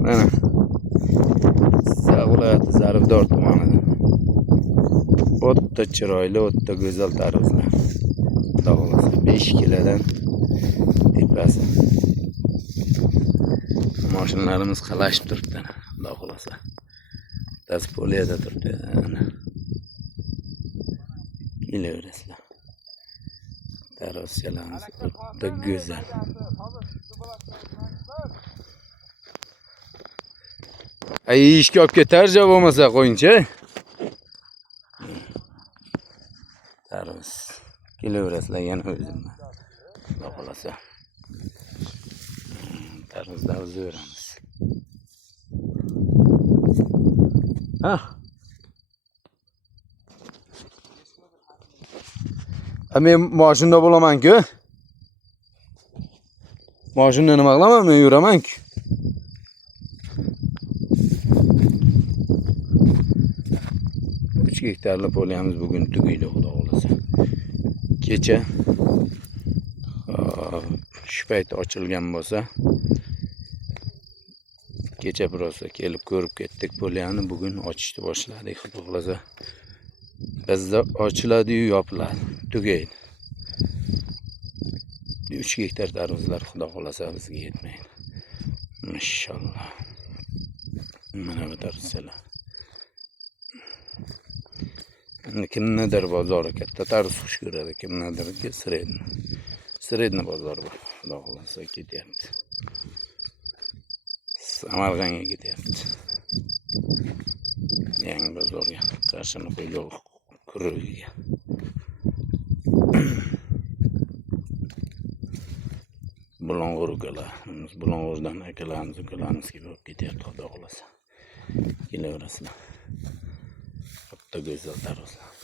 Mana viloyati Zarafdor tumanida o'ta chiroyli, o'ta go'zal tarvuzlar. Xudo xolasa 5 kilodan tepasi. Mashinalarimiz qalashib turibdi. Xudo xolasa. Bittasi poliyada turibdi. Kelaverasizlar. Tarvuzchalarimiz o'ta go'zal. Ay ishga olib ketar javob bo'lmasa qo'yingchi. Tarvuz. Kelaverasizlar yana o'zimdan. Xudo xolasa. Tarvuzda o'zveramiz. Ha. Men mashinada bo'laman-ku. Mashinada nima qilaman? Men yuraman-ku. Gektarli poliyamiz bugun tugaydi, xudo xolasa. Kecha shu payt ochilgan bo'lsa, kecha biroz kelib ko'rib ketdik poliyani, bugun ochishni boshladik, xudo xolasa. Bizda ochiladi-yu yopiladi, tugaydi. 3 gektar tarvuzlar xudo xolasa bizga yetmaydi. Inshaalloh. Mana bu tarvuzlar. Kimnidir bozori katta tarvuz xush ko'radi, kimnidirki sredni bozor bor. Xudo xolasa ketyapti. Samarqandga ketyapti. Yangi bozorga, Qarshini qo'ygan kurugiga. Bulong'ur ukalarimiz, Bulong'urdan akalarimiz, ukalarimiz kelib ketyapti, xudo xolasa. Kelaverasizlar. O'ta go'zal tarvuzlar.